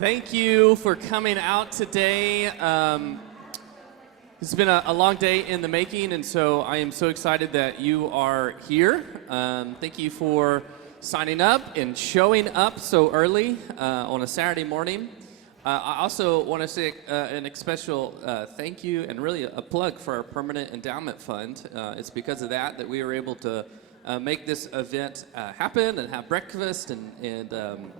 Thank you for coming out today. It's been a long day in the making, and so I am so excited that you are here. Thank you for signing up and showing up so early on a Saturday morning. I also want to say an special thank you and really a plug for our Permanent Endowment Fund. It's because of that we were able to make this event happen and have breakfast and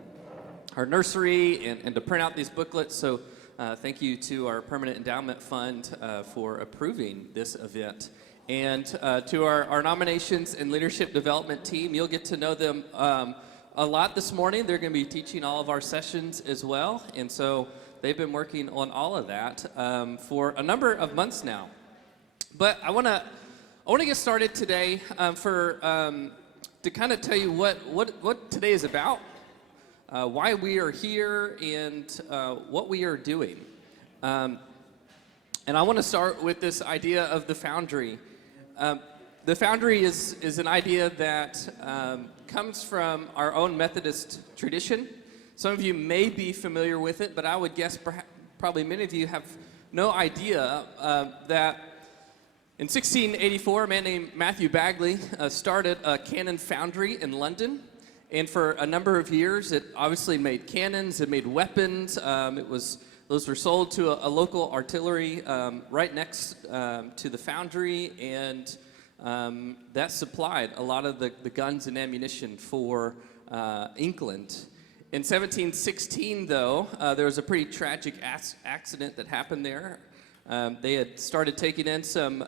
our nursery and to print out these booklets. So thank you to our Permanent Endowment Fund for approving this event. And to our nominations and leadership development team, you'll get to know them a lot this morning. They're going to be teaching all of our sessions as well. And so they've been working on all of that for a number of months now. But I want to get started today to kind of tell you what today is about. Why we are here and what we are doing. And I want to start with this idea of the Foundry. The Foundry is an idea that comes from our own Methodist tradition. Some of you may be familiar with it, but I would guess probably many of you have no idea that in 1684, a man named Matthew Bagley started a cannon foundry in London. And for a number of years, it obviously made cannons, it made weapons. Those were sold to a local artillery right next to the foundry, and that supplied a lot of the guns and ammunition for England. In 1716, though, there was a pretty tragic accident that happened there. They had started taking in some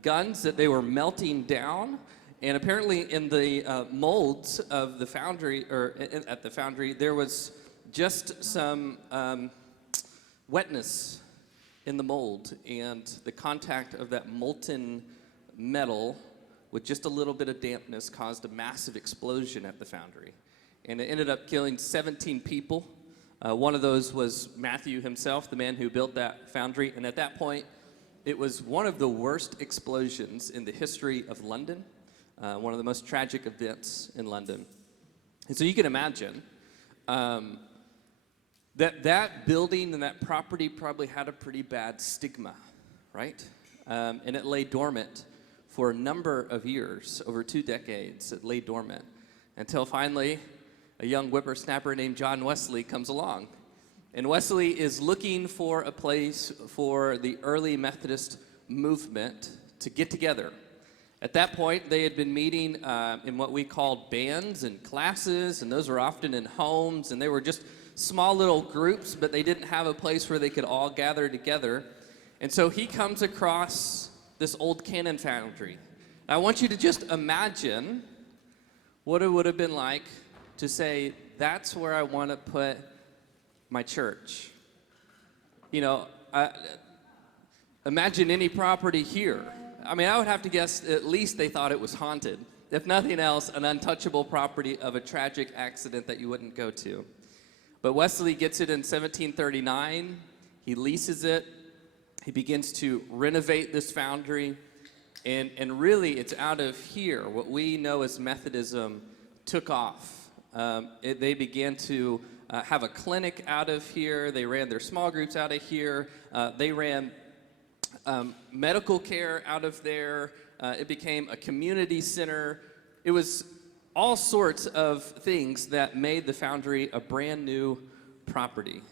guns that they were melting down. And apparently in the molds of the foundry, or at the foundry, there was just some wetness in the mold. And the contact of that molten metal with just a little bit of dampness caused a massive explosion at the foundry. And it ended up killing 17 people. One of those was Matthew himself, the man who built that foundry. And at that point, it was one of the worst explosions in the history of London. One of the most tragic events in London. And so you can imagine that building and that property probably had a pretty bad stigma, right? And it lay dormant for a number of years, over 2 decades. It lay dormant until finally a young whippersnapper named John Wesley comes along. And Wesley is looking for a place for the early Methodist movement to get together. At that point, they had been meeting in what we called bands and classes, and those were often in homes, and they were just small little groups, but they didn't have a place where they could all gather together. And so he comes across this old cannon foundry. I want you to just imagine what it would have been like to say, that's where I want to put my church. You know, imagine any property here. I mean, I would have to guess at least they thought it was haunted. If nothing else, an untouchable property of a tragic accident that you wouldn't go to. But Wesley gets it in 1739. He leases it. He begins to renovate this foundry. And really, it's out of here, what we know as Methodism took off. They began to have a clinic out of here. They ran their small groups out of here. They ran medical care out of there. It became a community center. It was all sorts of things that made the foundry a brand new property.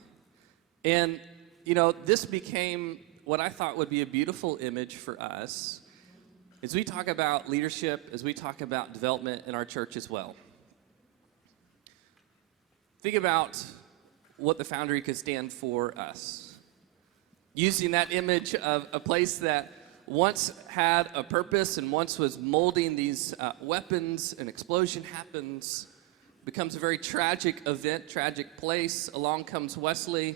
And, you know, this became what I thought would be a beautiful image for us as we talk about leadership, as we talk about development in our church as well. Think about what the foundry could stand for us. Using that image of a place that once had a purpose and once was molding these weapons, an explosion happens, becomes a very tragic event, tragic place. Along comes Wesley,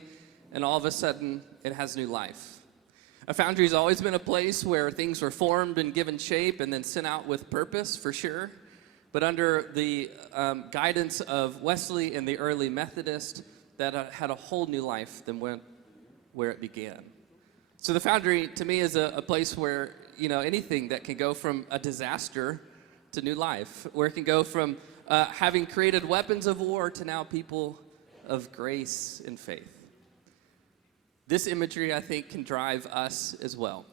and all of a sudden, it has new life. A foundry has always been a place where things were formed and given shape and then sent out with purpose, for sure. But under the guidance of Wesley and the early Methodist, that had a whole new life than where it began. So the foundry, to me, is a place where, you know, anything that can go from a disaster to new life, where it can go from having created weapons of war to now people of grace and faith. This imagery, I think, can drive us as well.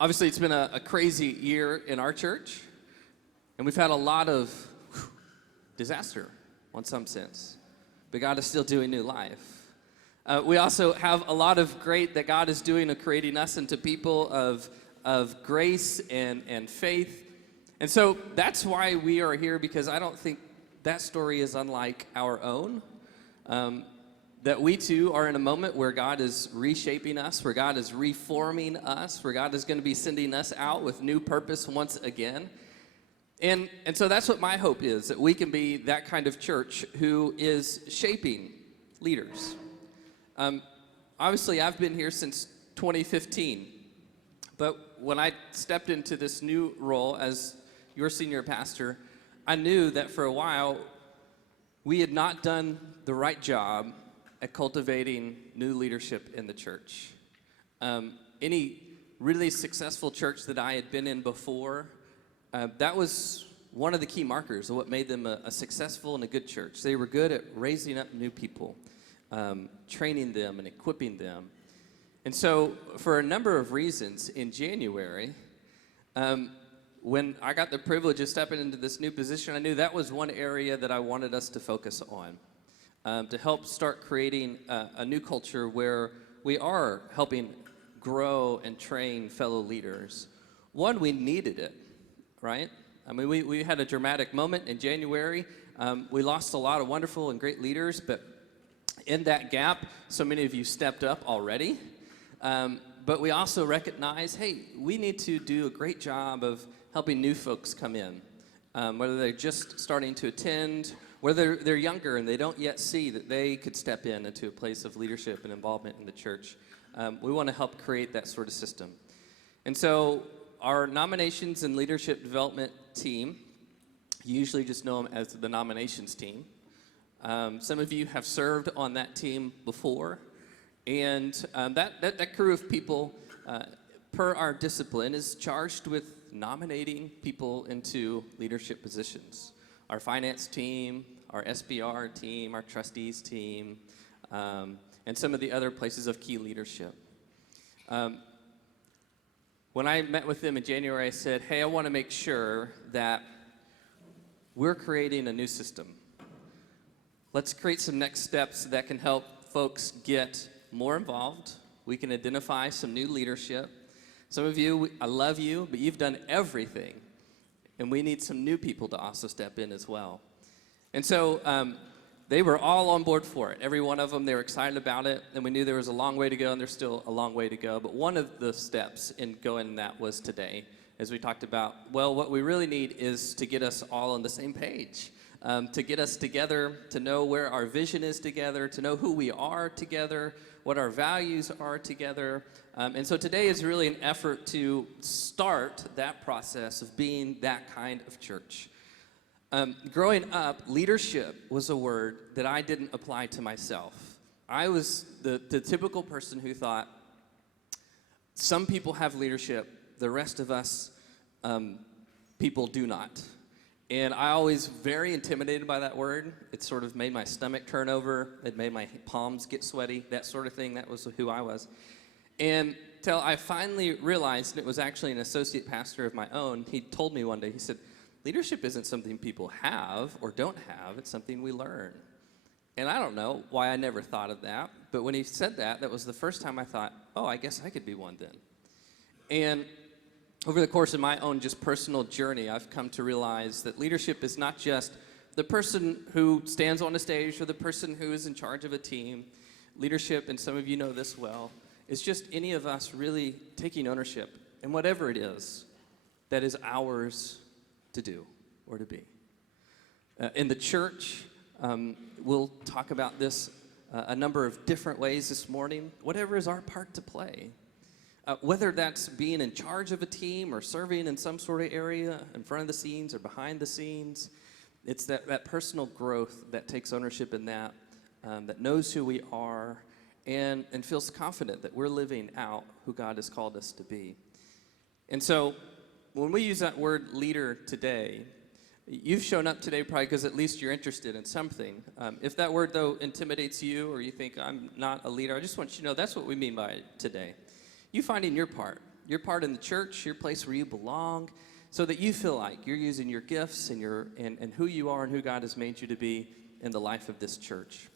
Obviously, it's been a crazy year in our church, and we've had a lot of disaster in some sense, but God is still doing new life. We also have a lot of great that God is doing of creating us into people of grace and faith. And so that's why we are here, because I don't think that story is unlike our own. That we too are in a moment where God is reshaping us, where God is reforming us, where God is going to be sending us out with new purpose once again. And so that's what my hope is, that we can be that kind of church who is shaping leaders. Obviously, I've been here since 2015, but when I stepped into this new role as your senior pastor, I knew that for a while we had not done the right job at cultivating new leadership in the church. Any really successful church that I had been in before, that was one of the key markers of what made them a successful and a good church. They were good at raising up new people, training them and equipping them. And so for a number of reasons, in January, when I got the privilege of stepping into this new position, I knew that was one area that I wanted us to focus on, to help start creating a new culture where we are helping grow and train fellow leaders. One, we needed it, right? I mean, we had a dramatic moment in January. We lost a lot of wonderful and great leaders, but in that gap, so many of you stepped up already. But we also recognize, hey, we need to do a great job of helping new folks come in, whether they're just starting to attend, whether they're younger and they don't yet see that they could step into a place of leadership and involvement in the church. We want to help create that sort of system. And so our nominations and leadership development team, you usually just know them as the nominations team. Some of you have served on that team before, and that crew of people, per our discipline, is charged with nominating people into leadership positions. Our finance team, our SBR team, our trustees team, and some of the other places of key leadership. When I met with them in January, I said, hey, I want to make sure that we're creating a new system. Let's create some next steps that can help folks get more involved. We can identify some new leadership. Some of you, I love you, but you've done everything. And we need some new people to also step in as well. And so they were all on board for it. Every one of them, they were excited about it. And we knew there was a long way to go, and there's still a long way to go. But one of the steps in going that was today, as we talked about, well, what we really need is to get us all on the same page. To get us together, to know where our vision is together, to know who we are together, what our values are together. And so today is really an effort to start that process of being that kind of church. Growing up, leadership was a word that I didn't apply to myself. I was the typical person who thought, some people have leadership, the rest of us people do not. And I always very intimidated by that word. It sort of made my stomach turn over. It made my palms get sweaty, that sort of thing. That was who I was. And till I finally realized, and it was actually an associate pastor of my own, he told me one day, he said, leadership isn't something people have or don't have, it's something we learn. And I don't know why I never thought of that, but when he said that, that was the first time I thought, oh, I guess I could be one then. And over the course of my own just personal journey, I've come to realize that leadership is not just the person who stands on a stage or the person who is in charge of a team. Leadership, and some of you know this well, is just any of us really taking ownership in whatever it is that is ours to do or to be. In the church, we'll talk about this a number of different ways this morning. Whatever is our part to play. Whether that's being in charge of a team or serving in some sort of area in front of the scenes or behind the scenes, it's that personal growth that takes ownership in that, that knows who we are and feels confident that we're living out who God has called us to be. And so when we use that word leader today, You've shown up today probably because at least you're interested in something. If that word, though, intimidates you or you think I'm not a leader, I just want you to know that's what we mean by it today. You finding your part in the church, your place where you belong, so that you feel like you're using your gifts and who you are and who God has made you to be in the life of this church.